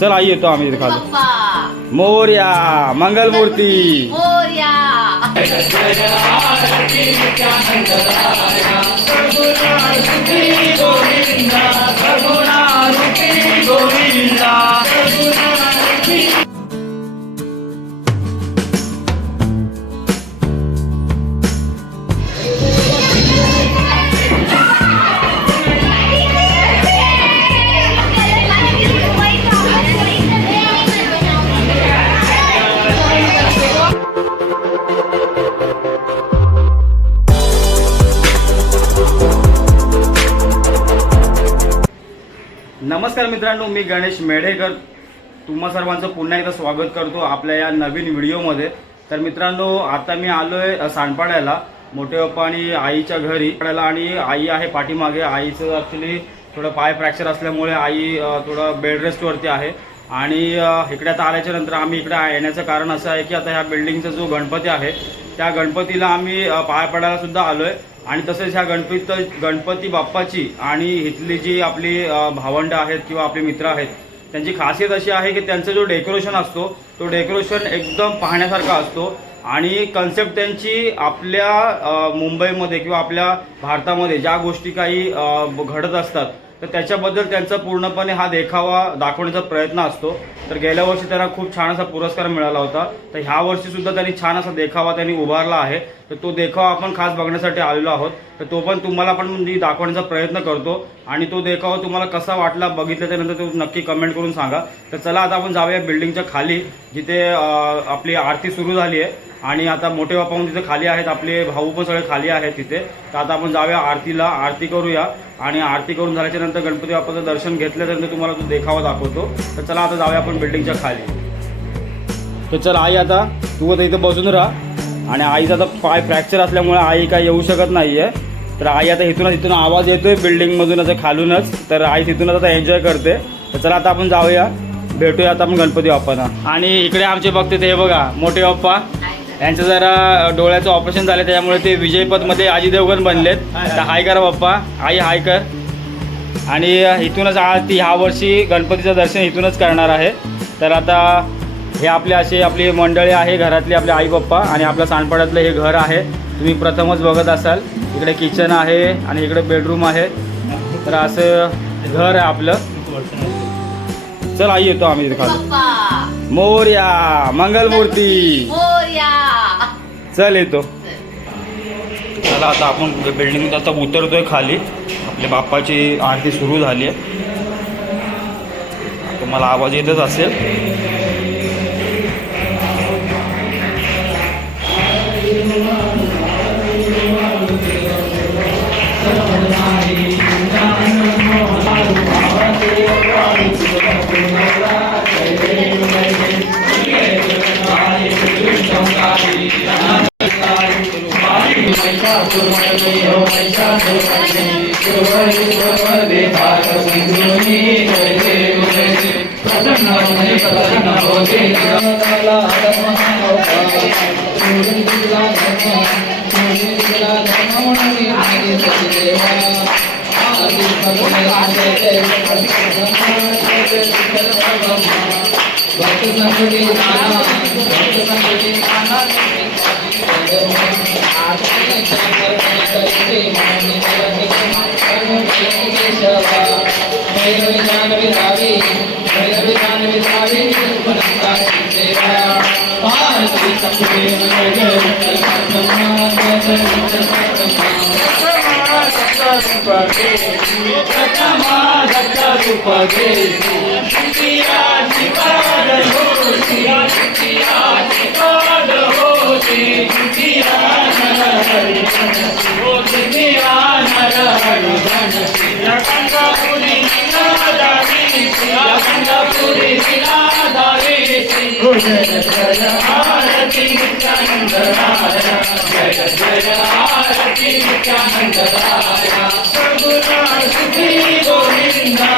चल आई येतो आम्ही तिथे खाली. बाप्पा मोरया मंगलमूर्ती. मोरया. नमस्कार मित्रांनो, मी गणेश मेढेकर तुम्हा सर्वांचं पुन्हा एकदा स्वागत करतो आपल्या या नवीन व्हिडिओमध्ये. तर मित्रांनो, आता मी आलोय सांडपाड्याला मोठे पप्पा आणि आईच्या घरी. आणि आई आहे पाठीमागे. आईचं ॲक्च्युली थोडं पाय फ्रॅक्चर असल्यामुळे आई थोडं बेड रेस्टवरती आहे. आणि इकडे आता आल्याच्या नंतर आम्ही इकडे येण्याचं कारण असं आहे की आता ह्या बिल्डिंगचा जो गणपती आहे त्या गणपतीला आम्ही पाय पडायला सुद्धा आलोय. आणि तसेच ह्या गणपती बाप्पाची आणि इथली जी आपली भावंड आहेत किंवा आपले मित्र आहेत त्यांची खासियत अशी आहे की त्यांचा जो डेकोरेशन असतो तो डेकोरेशन एकदम पाहण्यासारखा असतो. आणि कन्सेप्ट त्यांची आपल्या मुंबईमध्ये किंवा आपल्या भारतामध्ये ज्या गोष्टी काही घडत असतात तर त्याच्याबद्दल त्यांचा पूर्णपणे हा देखावा दाखवण्याचा प्रयत्न असतो. तर गेल्या वर्षी त्यांना खूप छान असा पुरस्कार मिळाला होता. तर ह्या वर्षी सुद्धा त्यांनी छान असा देखावा त्यांनी उभारला आहे. तर तो देखावा आपण खास बघण्यासाठी आलेलो आहोत. तर तो पण तुम्हाला पण म्हणजे दाखवण्याचा प्रयत्न करतो. आणि तो देखावा तुम्हाला कसा वाटला बघितल्याच्यानंतर तो नक्की कमेंट करून सांगा. तर चला आता आपण जाऊया बिल्डिंगच्या खाली जिथे आपली आरती सुरू झाली आहे. आणि आता मोठे बाप्पा पण तिथे खाली आहेत, आपले भाऊ पण सगळे खाली आहेत तिथे. तर आता आपण जाऊया आरतीला, आरती करूया. आणि आरती करून झाल्याच्या नंतर गणपती बाप्पाचं दर्शन घेतल्यानंतर तुम्हाला तो देखावा दाखवतो. तर चला आता जाऊया आपण बिल्डिंगच्या खाली. तर चल आई, आता तू आता इथं बसून राहा. आणि आईचा आता पाय फ्रॅक्चर असल्यामुळे आई काय येऊ शकत नाही आहे. तर आई आता इथून आवाज येतोय बिल्डिंगमधून असं खालूनच. तर आई तिथूनच आता एन्जॉय करते. तर चला आता आपण जाऊया, भेटूया आता आपण गणपती बाप्पांना. आणि इकडे आमचे बघते ते हे बघा मोठे बाप्पा, यांचं जरा डोळ्याचं ऑपरेशन झालं त्याच्यामुळे ते विजयपथमध्ये अजय देवगण बनलेत. तर हाय करा बाप्पा, आई हाय कर. आणि इथूनच आज ती ह्या वर्षी गणपतीचं दर्शन इथूनच करणार आहे. तर आता हे आपली मंडळी आहे घरातली, आपले आई बाप्पा. आणि आपल्या सांडपाड्यातलं हे घर आहे, तुम्ही प्रथमच बघत असाल. इकडे किचन आहे आणि इकडे बेडरूम आहे. तर असं घर आहे आपलं. चल आई येतो आम्ही तिथे खाली. मोरया मंगलमूर्ती. चल येतो. चला आता आपण बिल्डिंग आता उतरतोय खाली. आपल्या बाप्पाची आरती सुरू झाली आहे, तुम्हाला आवाज येतच असेल. गोविंदा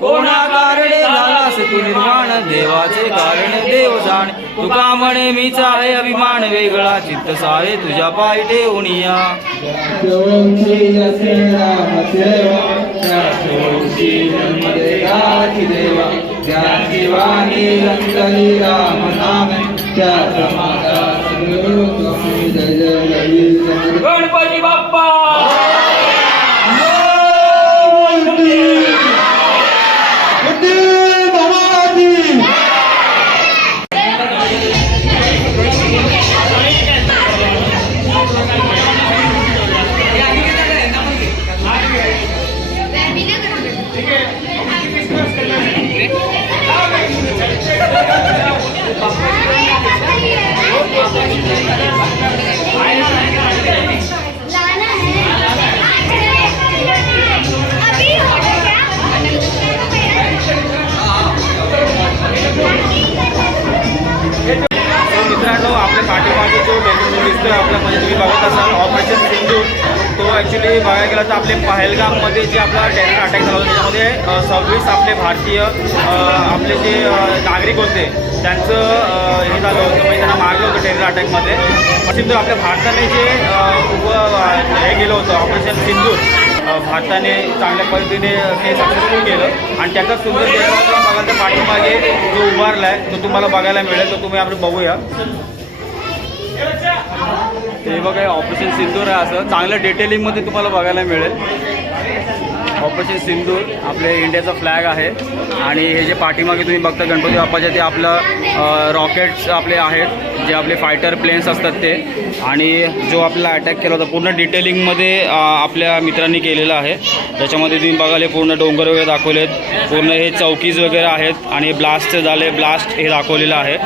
कोणा कारणे झालास तू निर्माण देवाचे कारण देव जाणे तुका म्हणे मीच आहे अभिमान वेगळा चित्त सारे तुझ्या पायी ठेवूनिया गणपती बाप्पा मित्रांनो, आपल्या पाठीमागे जो डेकोरेशन दिसतोय आपल्या म्हणजे तुम्ही बघत असाल ऑपरेशन सिंधूर, तो ॲक्च्युली बघायला गेला तर आपले पहलगाममध्ये जे आपला टेरर अटॅक झाला होता त्याच्यामध्ये 26 आपले भारतीय आपले जे नागरिक होते त्यांचं हे झालं होतं, म्हणजे त्यांना मारलं होतं टेरर अटॅकमध्ये. सिंधूर आपल्या भारताने जे हे केलं होतं ऑपरेशन सिंधूर, भारताने चांगल्या पद्धतीने हे सक्सेसफुल केलं आणि त्याचा सुंदर देखावा बघायला तर पाठीमागे जो उभारला आहे तो तुम्हाला बघायला मिळेल. तो तुम्ही आपण बघूया. ते बघा ऑपरेशन सिंदूर आहे, असं चांगलं डिटेलिंगमध्ये तुम्हाला बघायला मिळेल. ऑपरेशन सिंदूर आपले इंडियाचा फ्लॅग आहे आणि हे जे पाठीमागे तुम्ही बघता गणपती बाप्पाचे ते आपलं रॉकेट्स आपले आहेत, जे आपले फायटर प्लेन्स असतात ते, आणि जो आपला अटॅक केला होता पूर्ण डिटेलिंगमध्ये आपल्या मित्रांनी केलेलं आहे. त्याच्यामध्ये तुम्ही बघाल पूर्ण डोंगर वगैरे दाखवलेत, पूर्ण हे चौकीज वगैरे आहेत आणि हे ब्लास्ट झाले, ब्लास्ट हे दाखवलेलं आहे.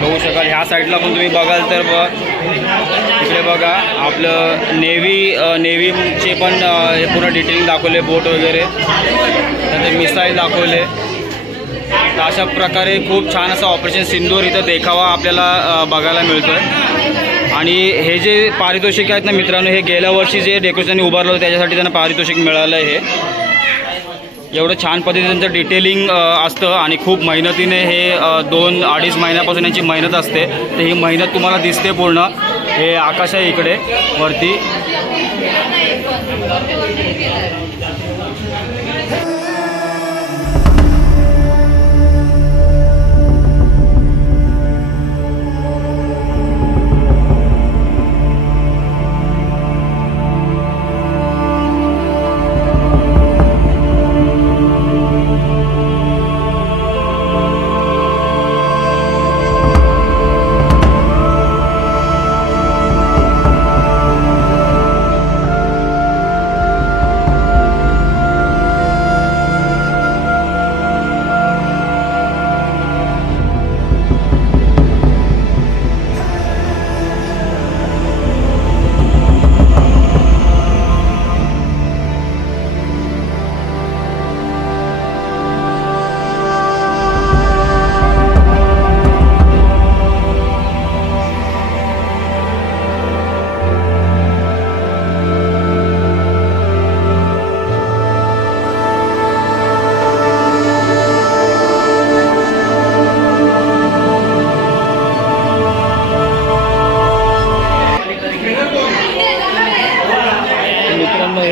बघू शकाल ह्या साईडला पण तुम्ही बघाल तर तिकडे बघा आपलं नेव्हीचे पण हे पूर्ण डिटेलिंग दाखवले, बोट वगैरे, त्यानंतर मिसाईल दाखवले. तर अशा प्रकारे खूप छान असं ऑपरेशन सिंदूर इथं देखावा आपल्याला बघायला मिळतो आहे. आणि हे जे पारितोषिक आहेत ना मित्रांनो, हे गेल्या वर्षी जे डेकोरेशनने उभारलं होतं त्याच्यासाठी त्यांना पारितोषिक मिळालं आहे. हे एवढं छान पद्धतीचं डिटेलिंग असतं आणि खूप मेहनतीने हे 2-2.5 महिन्यापासून यांची मेहनत असते. तर ही मेहनत तुम्हाला दिसते पूर्ण. हे आकाश आहे इकडे वरती.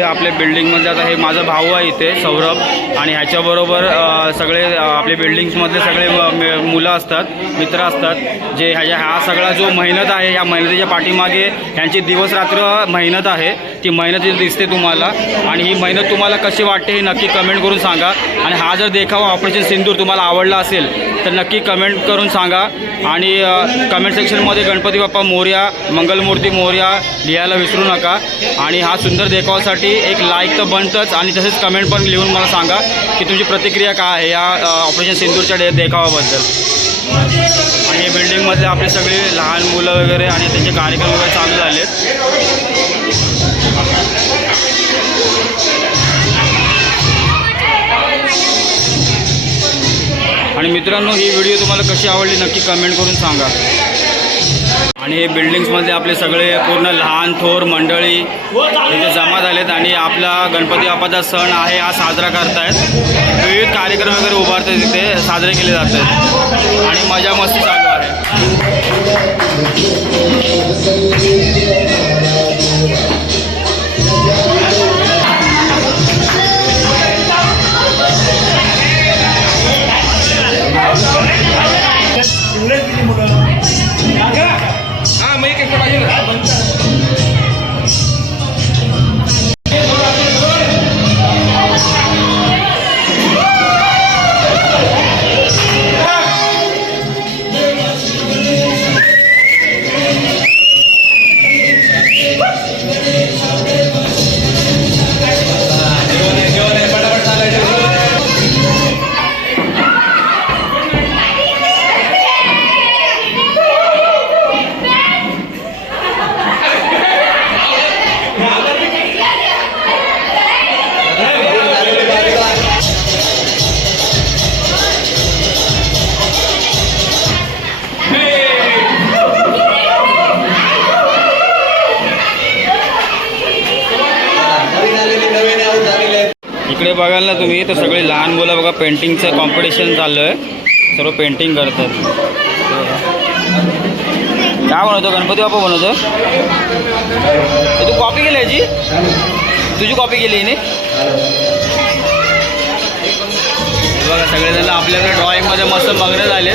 आपल्या बिल्डिंगमध्ये आता हे माझा भाऊ आहे इथे सौरभ, आणि ह्याच्याबरोबर सगळे आपले बिल्डिंग्समधले सगळे मुलं असतात, मित्र असतात, जे हा सगळा जो मेहनत आहे, ह्या मेहनतीच्या पाठीमागे ह्यांची दिवसरात्र मेहनत आहे. ती मेहनत इथे दिसते तुम्हाला आणि ही मेहनत तुम्हाला कशी वाटते हे नक्की कमेंट करून सांगा. आणि हा जर देखावा ऑपरेशन सिंदूर तुम्हाला आवडला असेल तर नक्की कमेंट करून सांगा. आणि कमेंट सेक्शनमध्ये गणपती बाप्पा मोरया, मंगलमूर्ती मोरया लिहायला विसरू नका. आणि हा सुंदर देखावासाठी एक लाईक तर बनतंच आणि तसेच कमेंट पण लिहून मला सांगा की तुमची प्रतिक्रिया काय आहे या ऑपरेशन सिंदूरच्या देखावाबद्दल. आणि हे बिल्डिंगमधले आपले सगळे लहान मुलं वगैरे आणि त्यांचे कार्यक्रम वगैरे चालू झालेत. आणि मित्रांनो ही व्हिडिओ तुम्हाला कशी आवडली नक्की कमेंट करून सांगा. आणि हे बिल्डिंग्समध्ये आपले सगळे पूर्ण लहान थोर मंडळी इथे जमा झालेत आणि आपला गणपती बाप्पाचा सण आहे हा साजरा करतायत. विविध कार्यक्रम वगैरे उभारतात तिथे साजरे केले जात आहेत आणि मजा मस्ती चालू आहे. इकडे बघाल ना तुम्ही तर सगळे लहान मुलं बघा पेंटिंगचं कॉम्पिटिशन चाललं आहे. सर्व पेंटिंग करतात. काय बनवतो गणपती बाप्पा बनवतो. तू कॉपी केली याची तुझी कॉपी केली हिने. बघा सगळेजण आपल्याकडे ड्रॉइंगमध्ये मस्त मग्न झाले.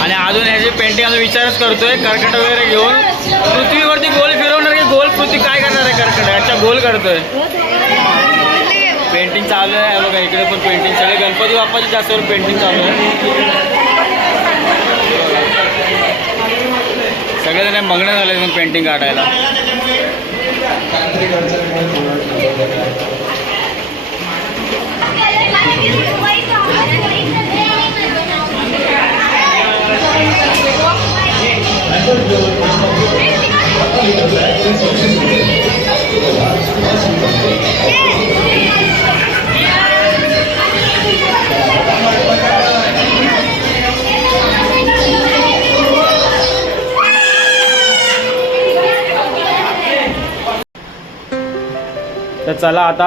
आणि अजून ह्याची पेंटिंग अजून विचारच करतोय कर्कट वगैरे घेऊन पृथ्वीवरती गोल फिरवणार की गोल पृथ्वी काय करणार आहे कर्कट याच्या गोल करतोय. पेंटिंग चालू आहे बघा इकडे पण पेंटिंग सगळे गणपती बाप्पाची जास्तवर पेंटिंग चालू आहे. सगळेजण मग्न झाले पेंटिंग काढायला. तर चला आता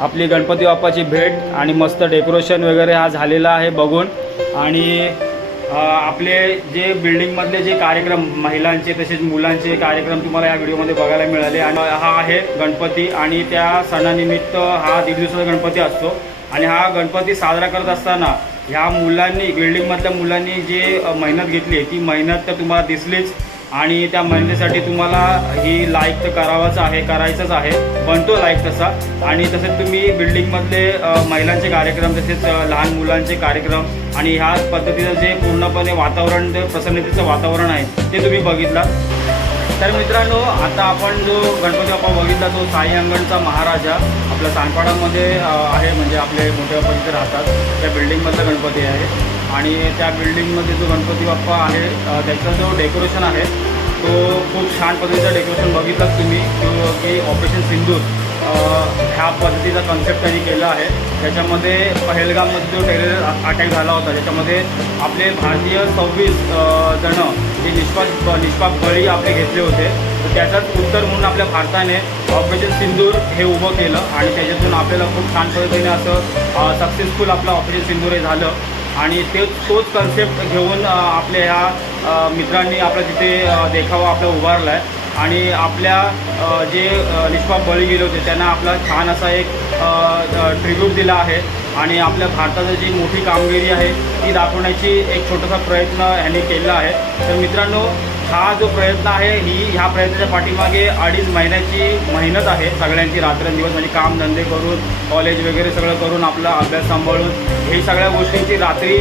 आपली गणपती बाप्पाची भेट आणि मस्त डेकोरेशन वगैरे हा झालेला आहे बघून. आणि आपले जे बिल्डिंगमधले जे कार्यक्रम महिलांचे तसेच मुलांचे कार्यक्रम तुम्हाला या व्हिडिओमध्ये बघायला मिळाले. आणि हा आहे गणपती आणि त्या सणानिमित्त हा 1.5 दिवसाचा गणपती असतो. आणि हा गणपती साजरा करत असताना ह्या मुलांनी बिल्डिंगमधल्या मुलांनी जे मेहनत घेतली ती मेहनत तर तुम्हाला दिसलीच. आणि त्या मेहनतीसाठी तुम्हाला ही लाईक तर करायचंच आहे बनतो लाईक तसा. आणि तसेच तुम्ही बिल्डिंगमधले महिलांचे कार्यक्रम तसेच लहान मुलांचे कार्यक्रम आणि ह्या पद्धतीचं जे पूर्णपणे वातावरण प्रसन्नतेचं वातावरण आहे ते तुम्ही बघितला. तर मित्रांनो आता आपण जो गणपती बाप्पा बघितला तो साई अंगणचा महाराजा आपल्या सानपाडामध्ये आहे. म्हणजे आपले मोठे बाप्पा तिथे राहतात त्या बिल्डिंगमधला गणपती आहे. आणि त्या बिल्डिंगमध्ये जो गणपती बाप्पा आहे त्याचा जो डेकोरेशन आहे तो खूप छान पद्धतीचं डेकोरेशन बघितलं तुम्ही की ऑपरेशन सिंदूर ह्या पद्धतीचा कन्सेप्ट त्यांनी केला आहे. त्याच्यामध्ये पहलगाममध्ये जो टेरर अटॅक झाला होता त्याच्यामध्ये आपले भारतीय 26 जणं जे निष्पाप बळी आपले घेतले होते. तर त्याचाच उत्तर म्हणून आपल्या भारताने ऑपरेशन सिंदूर हे उभं केलं आणि त्याच्यातून आपल्याला खूप छान पद्धतीने असं सक्सेसफुल आपलं ऑपरेशन सिंदूर हे झालं. आणि तोच कन्सेप्ट घेऊन आपल्या ह्या मित्रांनी आपला तिथे देखावा आपला उभारला आहे. आणि आपल्या जे निष्पाप बळी गेले होते त्यांना आपला छान असा एक ट्रिब्यूट दिला आहे आणि आपल्या भारताची जी मोठी कामगिरी आहे ती दाखवण्याची एक छोटासा प्रयत्न ह्यांनी केला आहे. तर मित्रांनो, हा जो प्रयत्न आहे ह्या प्रयत्नाच्या पाठीमागे 2.5 महिन्याची मेहनत आहे सगळ्यांची, रात्रंदिवस म्हणजे कामधंदे करून कॉलेज वगैरे सगळं करून आपला अभ्यास सांभाळून हे सगळ्या गोष्टींची रात्री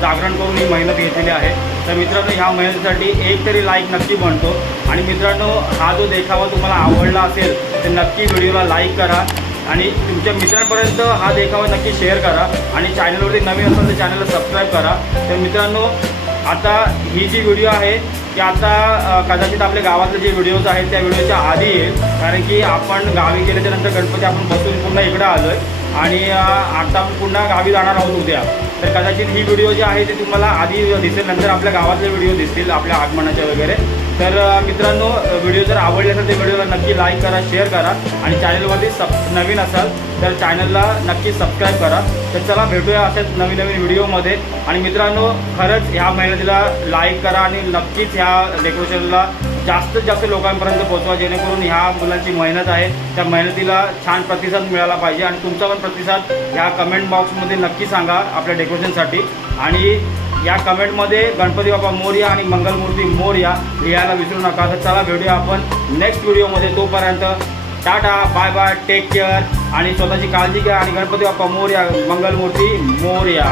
जागरण करून ही मेहनत घेतलेली आहे. तर मित्रांनो, ह्या मेहनतीसाठी एक तरी लाईक नक्की बनतो. आणि मित्रांनो, हा जो देखावा तुम्हाला आवडला असेल तर नक्की व्हिडिओला लाईक करा आणि तुमच्या मित्रांपर्यंत हा देखावा नक्की शेअर करा आणि चॅनलवरती नवीन असेल तर चॅनलला सबस्क्राईब करा. तर मित्रांनो, आता ही जी व्हिडिओ आहे की आता कदाचित आपल्या गावातले जे व्हिडिओज आहेत त्या व्हिडिओच्या आधी येईल, कारण की आपण गावी गेल्याच्यानंतर गणपती आपण बसून पुन्हा इकडं आलो आहे आणि आता आपण पुन्हा गावी जाणार आहोत उद्या. तर कदाचित ही व्हिडिओ जी आहे ती तुम्हाला आधी दिसेल, नंतर आपल्या गावातले व्हिडिओ दिसतील आपल्या आगमनाच्या वगैरे. तर मित्रांनो, व्हिडिओ जर आवडले असेल तर व्हिडिओला नक्की लाईक करा, शेअर करा आणि चॅनलवरती नवीन असाल तर चॅनलला नक्की सबस्क्राईब करा. तर चला, भेटूया अशाच नवीन नवीन व्हिडिओमध्ये. आणि मित्रांनो, खरंच ह्या मेहनतीला लाईक करा आणि नक्कीच ह्या डेकोरेशनला जास्तीत जास्त लोकांपर्यंत पोहोचवा, जेणेकरून ह्या मुलांची मेहनत आहे त्या मेहनतीला छान प्रतिसाद मिळाला पाहिजे. आणि तुमचा पण प्रतिसाद ह्या कमेंट बॉक्समध्ये नक्की सांगा आपल्या डेकोरेशनसाठी. आणि या कमेंटमध्ये गणपती बाप्पा मोरया आणि मंगलमूर्ती मोरया लिहायला विसरू नका. तर चला, भेटूया आपण नेक्स्ट व्हिडिओमध्ये. तोपर्यंत टाटा, बाय बाय, टेक केअर आणि स्वतःची काळजी घ्या आणि गणपती बाप्पा मोरया, मंगलमूर्ती मोरया.